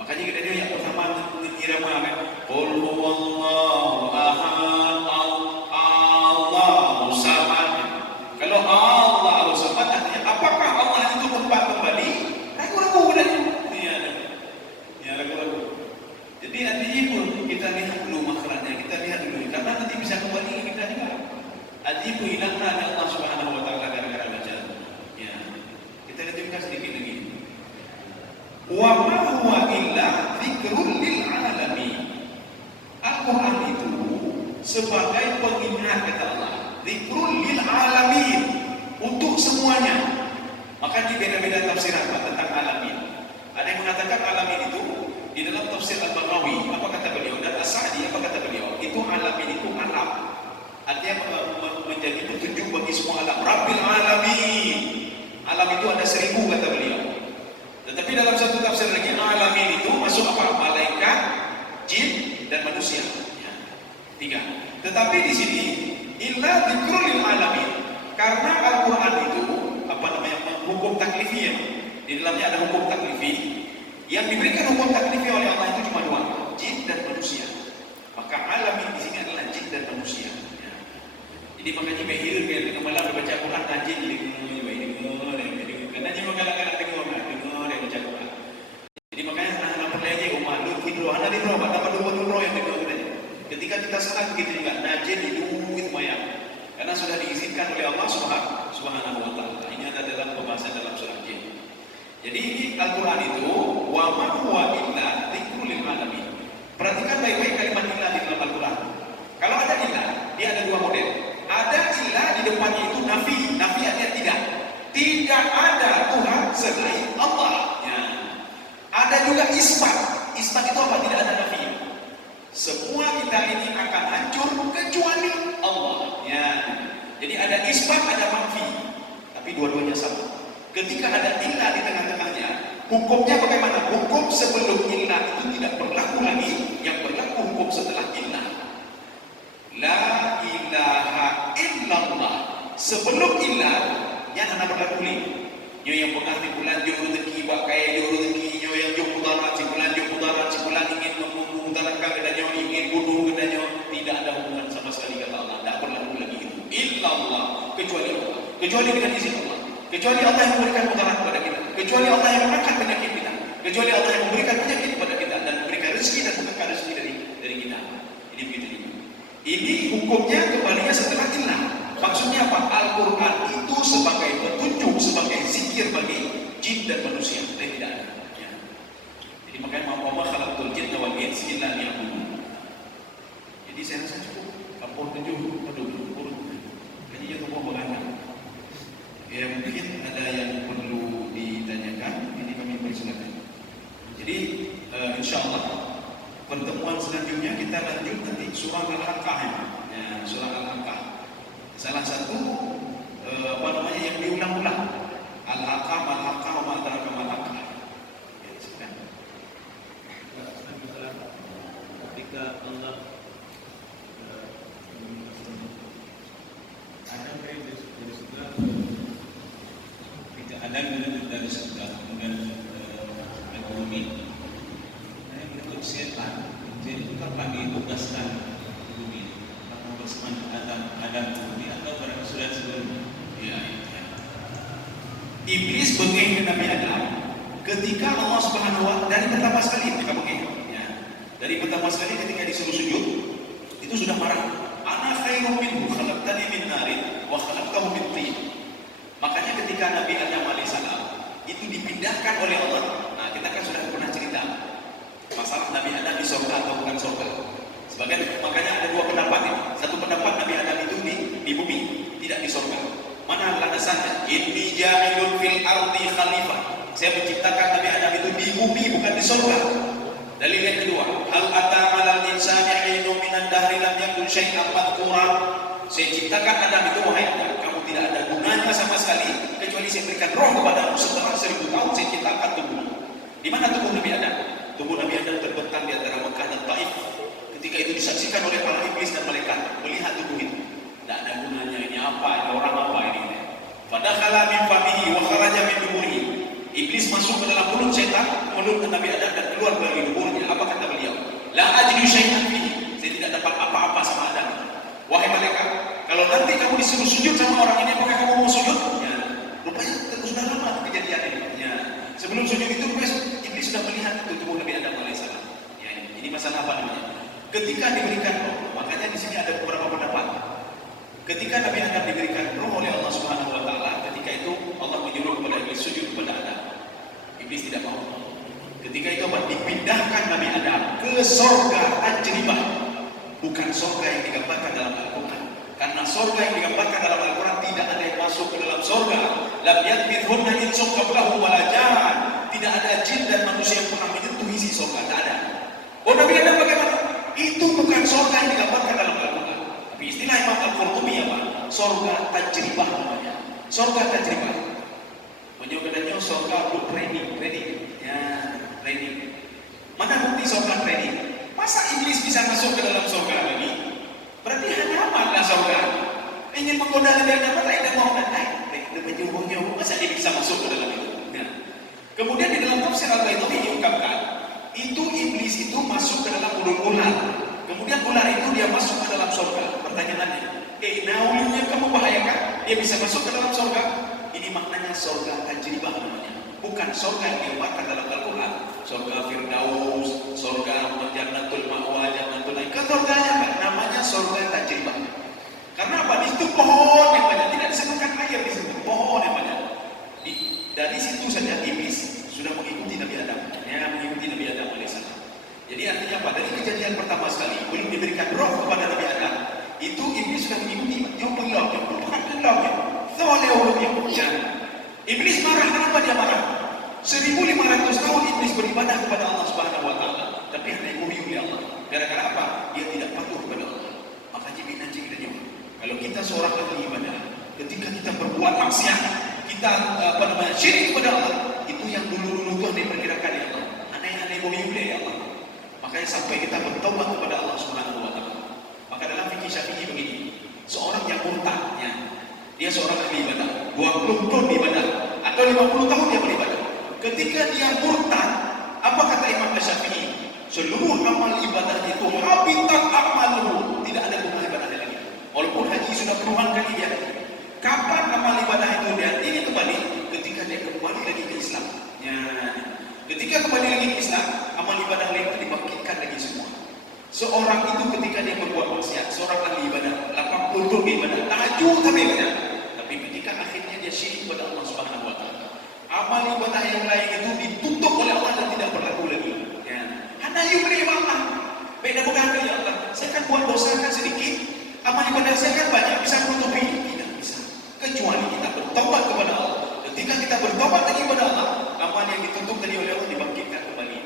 Makanya kita dia yang pertama irama kan. Qul huwallahu ahad, Allahu samad. Kalau Allahu samad artinya apakah Allah itu tempat kembali? Ragu-ragu padanya. Ya ragu-ragu. Jadi nanti itu kita lihat dulu makhrajnya, kita lihat dulu karena nanti bisa kembali kita juga. Ajibu ilahna Allah Subhanahu wa taala gara-gara baca. Ya. Kita lihat sedikit lagi. Wa ma huwa illa dzikrul lil alamin. Al-Quran itu sebagai pengingat kata Allah. Dzikrul lil alamin, untuk semuanya. Maka di beda-beda tafsiran tentang alamin. Ada yang mengatakan alamin itu di dalam tafsir Al-Baghawi, apa kata beliau, dan As-Sa'di apa kata beliau, itu alamin itu alam. Artinya menjadi petunjuk bagi semua alam. Rabbil alamin. Alam itu ada 1000 kata beliau. Tetapi dalam satu tafsir lagi alamin itu masuk apa? Malaikat, jin dan manusia. Ya. 3. Tetapi di sini illa dzikrul lil alamin. Karena Al-Qur'an itu hukum taklifiyah. Di dalamnya ada hukum taklifi. Yang diberikan hukum taklifi oleh Allah itu cuma dua, jin dan manusia. Maka alamin di sini adalah jin dan manusia. Ya. Jadi makanya behir dengan malam baca Quran jin karena jin mengalahkan dengar yang baca Quran. Jadi makanya anak-anak perlaya umat lu hidro anak hidro apa dua yang dengar katanya. Ketika kita salat begitu juga najin itu mayat. Karena sudah diizinkan oleh Allah Subhanahu wa taala. Ini ada dalam pembahasan dalam surah Jin. Jadi ini Al-Qur'an itu wa ma huwa illa dzikrul lil alamin. Perhatikan baik-baik kalimat illa di dalam Al-Qur'an. Kalau ada illa, dia ada dua model. Ada illa di depannya itu nafi artinya tidak. Tidak ada Tuhan selain Allah. Ya. Ada juga isbat. Isbat itu apa? Tidak ada nafi. Semua kita ini akan hancur kecuali Allah. Ya. Jadi ada isbat, ada manfi. Tapi dua-duanya sama. Ketika ada illa di tengah-tengahnya, hukumnya bagaimana? Hukum sebelum illa itu tidak berlaku lagi, yang berlaku hukum setelah illa. La ilaha illallah. Sebelum illa, yang anak berlaku ni. Nyo yang pengerti bulan jauh rezeki, bak kaya jauh rezeki, nyo yang jauh mudarat, si bulan ingin memutaratkan kedanyo, ingin bunuh kedanyo, tidak ada hubungan sama sekali kata Allah. Tak berlaku lagi itu. Illallah, kecuali Allah. Kecuali dengan izin Allah. Kecuali Allah yang memberikan mudarat kepada kita, kecuali Allah yang mengangkat penyakit kita, kecuali Allah yang memberikan penyakit kepada kita dan memberikan rezeki dan bukan rezeki dari kita. Ini begitu juga. Ini hukumnya kembalinya setelah illa. Maksudnya apa? Al-Quran itu sebagai petunjuk, sebagai zikir bagi jin dan manusia. Dan tidak ada. Ya. Jadi makanya wa ma khalaqtul jinna wal insa illa liya'budun. Jadi saya rasa cukup. Kampung 7, aduh, kayaknya jatuh mau berangkat. Ya mungkin ada yang perlu ditanyakan, ini kami persilakan. Jadi insyaallah pertemuan selanjutnya kita lanjut nanti surah Al-Haqqah ya, surah Al-Haqqah. Salah satu yang diulang-ulang Al-Haqqah wa ma adraka mal Haqqah. Ya, silakan. Ketika Allah Adam dari surga, Adam dari surga, kemudian ekonomi, yang bentuk setan, jadi itu kapan ditugaskan di bumi? Apakah bersama Adam bumi atau pada sudah sebelumnya? Ya. Iblis bengeng ke Nabi Adam ketika Allah Subhanahu wa taala dari pertama sekali mereka bengeng. Ya. Dari pertama sekali ketika disuruh sujud itu sudah marah. Ana khairum minhu khalaqtani min narin wa khalaqtahu min tin. Makanya ketika Nabi Adam alaihissalam itu dipindahkan oleh Allah. Nah, kita kan sudah pernah cerita masalah Nabi Adam di surga atau bukan surga. Makanya ada dua pendapat ini. Satu pendapat Nabi Adam itu di bumi, tidak di surga. Mana landasannya? Inni ja'ilun fil ardi khalifah. Saya menciptakan Nabi Adam itu di bumi, bukan di surga. Dalil yang kedua, hal ata 'alal insani hinun minan dahri lam yakun syai'an madhkura. Saya ciptakan Adam itu, wahai Adam, kamu tidak ada gunanya sama sekali kecuali saya berikan roh kepadamu. Setelah 1000 tahun saya ciptakan tubuh. Di mana tubuh Nabi Adam? Tubuh Nabi Adam terbentang di antara Mekah dan Taif. Ketika itu disaksikan oleh para iblis dan malaikat, melihat tubuh itu. Tidak ada gunanya, ini apa? Ini orang apa ini? Fadakhala min famihi wa kharaja min duburihi. Iblis masuk ke dalam mulut setan, mulut Nabi Adam dan keluar dari duburnya. Apa kata beliau? La ajidu syai'an fihi. Saya tidak dapat apa-apa sama Adam. Wahai malaikat, kalau nanti kamu disuruh sujud sama orang ini, apakah kamu mau sujud? Ya. Rupanya sudah lama kejadian ini. Ya. Sebelum sujud itu, iblis sudah melihat itu tubuh Nabi Adam alaihissalam. Ya, ini masalah apa namanya? Ketika diberikan roh, makanya di sini ada beberapa pendapat. Ketika Nabi Adam diberikan roh oleh Allah Subhanahu wa taala, ketika itu Allah menyuruh kepada iblis sujud kepada Adam. Iblis tidak mau. Ketika itu apa? Dipindahkan Nabi Adam ke surga tajribah. Bukan surga yang digambarkan dalam Al-Quran. Karena surga yang digambarkan dalam Al-Quran tidak ada yang masuk ke dalam surga. Lam yadkhulna insun qablahum wala jan. Tidak ada jin dan manusia yang pernah menyentuh isi surga, tidak ada. Oh, Nabi Adam bagaimana? Itu bukan surga yang digambarkan dalam Al-Quran. Tapi istilah Imam Al-Qurtubi apa? Surga tajribah namanya. Surga tajribah. Menyebutnya surga untuk training. Ya, training. Mana bukti surga training? Masa iblis bisa masuk ke dalam surga lagi? Berarti hanya Nabi Adam lain dan Muhammad lain. Dia masa dia bisa masuk ke dalam itu? Nah. Kemudian di dalam tafsir Al-Baitawi diungkapkan, itu iblis itu masuk ke dalam ular. Kemudian ular itu dia masuk ke dalam surga. Pertanyaannya, naulnya kamu bahayakan? Dia bisa masuk ke dalam surga? Ini maknanya surga tajribah namanya. Bukan surga yang diumpatkan dalam Al-Quran. Surga Firdaus, surga Jannatul Ma'wa, Jannatul Naim. Surganya kan namanya surga tajribah. Karena apa? Di situ pohon yang banyak, tidak disebutkan air di situ, pohon yang banyak. Dari situ saja iblis sudah mengikuti Nabi Adam, mengikuti Nabi Adam alaihissalam. Jadi artinya apa? Dari kejadian pertama sekali belum diberikan roh kepada Nabi Adam, itu iblis sudah mengikuti. Yang belum, ya. Iblis marah. Kenapa dia marah? 1500 tahun iblis beribadah kepada Allah Subhanahu Wa Taala, tapi hanya dimuji oleh Allah. Gara-gara apa? Dia tidak patuh kepada Allah. Maka nanti kita jawab. Kalau kita seorang ahli ibadah, ketika kita berbuat maksiat, kita syirik kepada Allah, itu yang dulu-dulu Tuhan diperkirakan ya Allah. Aneh-aneh boleh ya Allah. Makanya sampai kita bertobat kepada Allah Subhanahu Wa Taala. Maka dalam fikih Syafi'i begini, seorang yang murtadnya, dia seorang ahli ibadah, 20 tahun ibadah atau 50 tahun dia beribadah. Ketika dia murtad, apa kata Imam Syafi'i? Seluruh amal ibadah itu habitat amaluhu, tidak ada guna ibadah lagi. Walaupun haji sudah puluhan kali dia. Kapan amal ibadah itu dia ini kembali? Ketika dia kembali lagi ke Islam. Ya. Ketika kembali lagi ke Islam, amal ibadah lain itu dibangkitkan lagi semua. Seorang itu ketika dia berbuat maksiat, seorang ahli ibadah, 80 tahun ibadah, tahajud tapi ibadah. Tapi ketika akhirnya dia syirik kepada Allah Subhanahu Wa Taala, amal ibadah yang lain itu ditutup oleh Allah dan tidak berlaku lagi. Ya. Hanya yubri Allah. Beda bukan ya Allah. Saya kan buat dosa kan sedikit, amal ibadah saya kan banyak, bisa menutupi. Tidak bisa. Kecuali kita bertobat kepada Allah. Ketika kita bertobat lagi kepada Allah, amal yang ditutup tadi oleh Allah dibangkitkan kembali.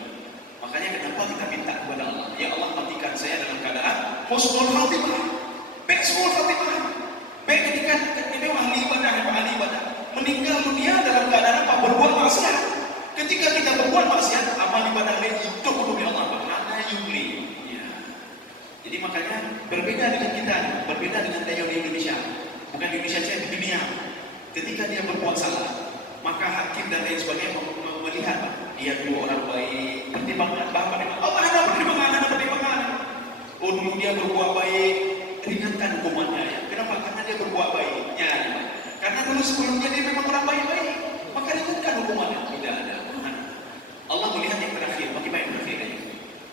Makanya kenapa kita minta kepada Allah, ya Allah matikan saya dalam keadaan husnul khatimah. Husnul khatimah. Baik ketika dia ahli ibadah, meninggal dunia dalam keadaan apa? Berbuat maksiat. Ketika kita berbuat maksiat, amal ibadah lain hidup untuk Allah. Karena yumli. Ya. Jadi makanya berbeda dengan kita, berbeda dengan daya di Indonesia. Bukan di Indonesia saja, di dunia. Ketika dia berbuat salah, maka hakim dan lain sebagainya melihat dia dua orang baik, pertimbangan bahwa Allah ada pertimbangan. Oh dulu dia berbuat baik, ringankan hukumannya. Ya. Kenapa? Karena dia berbuat baik. Ya. Karena dulu sebelumnya dia memang orang baik-baik, maka ringankan hukumannya. Tidak ada. Allah melihat yang terakhir, bagaimana yang terakhir.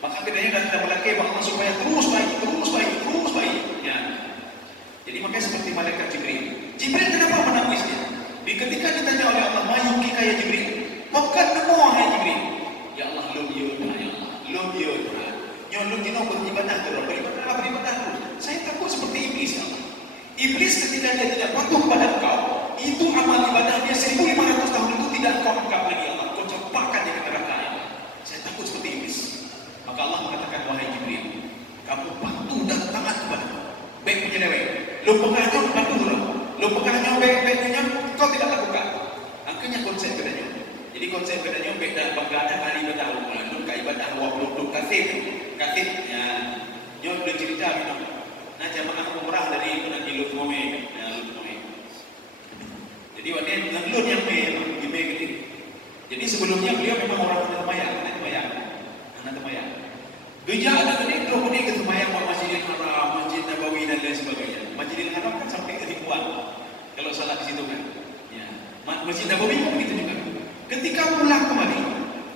Maka bedanya dan kita berlaki bahwa supaya terus baik. Ya. Jadi makanya seperti malaikat Jibril. Jibril kenapa menangisnya? Ketika ditanya oleh Allah, "Mayuki kaya Jibril?" Makan semua hai Jibril. Ya Allah, lum yudha. Nyolong dino beribadah beribadah. Saya takut seperti iblis. Iblis ketika dia tidak patuh kepada engkau, itu amal ibadah dia 1500 tahun itu tidak kau anggap lagi Allah. Kau campakkan dia ke neraka. Saya takut seperti iblis. Maka Allah mengatakan, "Wahai Jibril, kamu patuh dan taat kepada aku. Baik penyeleweng. Lu pengahnya patuh dulu. Lu pengahnya baik-baiknya kau tidak lakukan." Akhirnya konsep bedanya. Jadi konsep bedanya beda bagaimana ahli ibadah. Lu ka ibadah wa lu kafir. Ya. Nyo boleh cerita gitu. Nah, jamaah umrah dari itu nanti Lut Moe. Jadi waktu itu Lut yang me gitu. Jadi sebelumnya beliau memang orang anak Temayang. Dia ada tadi pergi ke Temayang, Masjidil Haram, Masjid Nabawi dan lain sebagainya. Masjidil Haram kan sampai ke ribuan. Kalau salah di situ kan. Ya. Masjid Nabawi pun begitu juga. Ketika pulang kembali,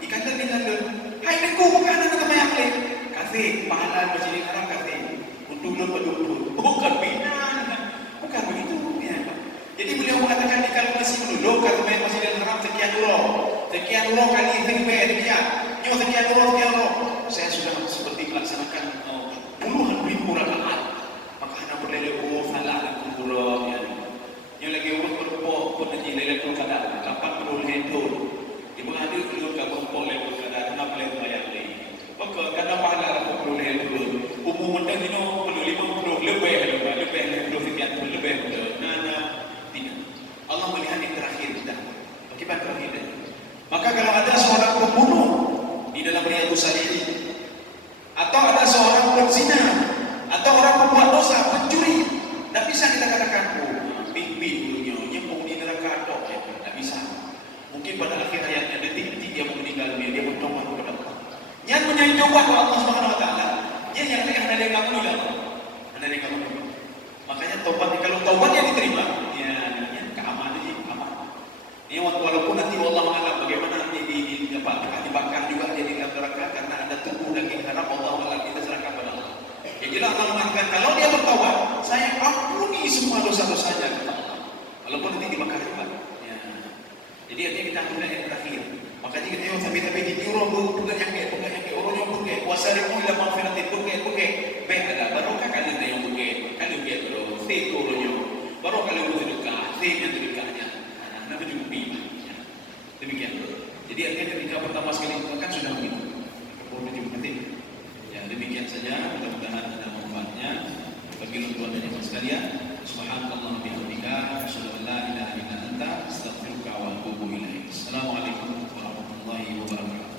dikatakan dengan Lut, "Hai aku bukan anak Temayang lain." Kasih pahala Masjidil Haram kasih. Untuk Lut berdua. Bukan begitu. Ya. Jadi beliau mengatakan kalau masih dulu kata Masjidil Haram sekian euro kali sekian. Sekian euro. Saya sudah seperti melaksanakan puluhan ribu rakaat. Maka anda berlele salah kubur ya. Yang lagi urus berpok pun lagi lele kadar 80 ribu. Ibu ada dulu ka berpok lele kadar 60 bayar ni. Maka kada pahala 80 ribu. Umum mendang ino perlu 50 lebih sekian lebih. Nana tidak. Allah melihat yang terakhir kita. Bagaimana terakhir? Maka kalau ada seorang pembunuh di dalam Riyadhus Shalihin, atau ada seorang penzina, atau orang pembuat dosa, pencuri, tidak bisa kita katakan, mimpi dulunya nyempung di neraka tok ya, tidak bisa. Mungkin pada akhir hayatnya detik-detik dia mau meninggal dunia, dia bertobat kepada Allah. Yang menyanyi tobat kepada Allah Subhanahu Wa Taala, dia yang ada yang kamu meninggal, ada yang kamu meninggal. Makanya tobatnya, kalau tobatnya diterima, ya keamanan ini aman. Ini walaupun nanti Allah menganggap bagaimana nanti dibakar juga jadi dalam neraka karena ada tubuh daging haram, Allah malah kita serahkan pada Allah. Ya jelas Allah mengatakan kalau dia bertobat, saya ampuni semua dosa-dosanya kata Allah. Walaupun nanti dibakar juga. Ya. Jadi artinya kita ambil yang terakhir. Makanya kita tapi di orang bukan yang orang yang bukan wasarimu ila magfiratin bukan baik ada barokah kali ada yang bukan kali dia bro itu orangnya barokah kali itu sedekah yang sedekahnya nah juga bima ya. Demikian. Jadi artinya ketika pertama sekali itu kan sudah begitu kemudian penting ya. Demikian saja, mudah-mudahan ada manfaatnya bagi tuan dan ibu sekalian. Subhanallah bihamdika asyhadu an la ilaha illa anta astaghfiruka wa atubu ilaik. Assalamualaikum warahmatullahi wabarakatuh.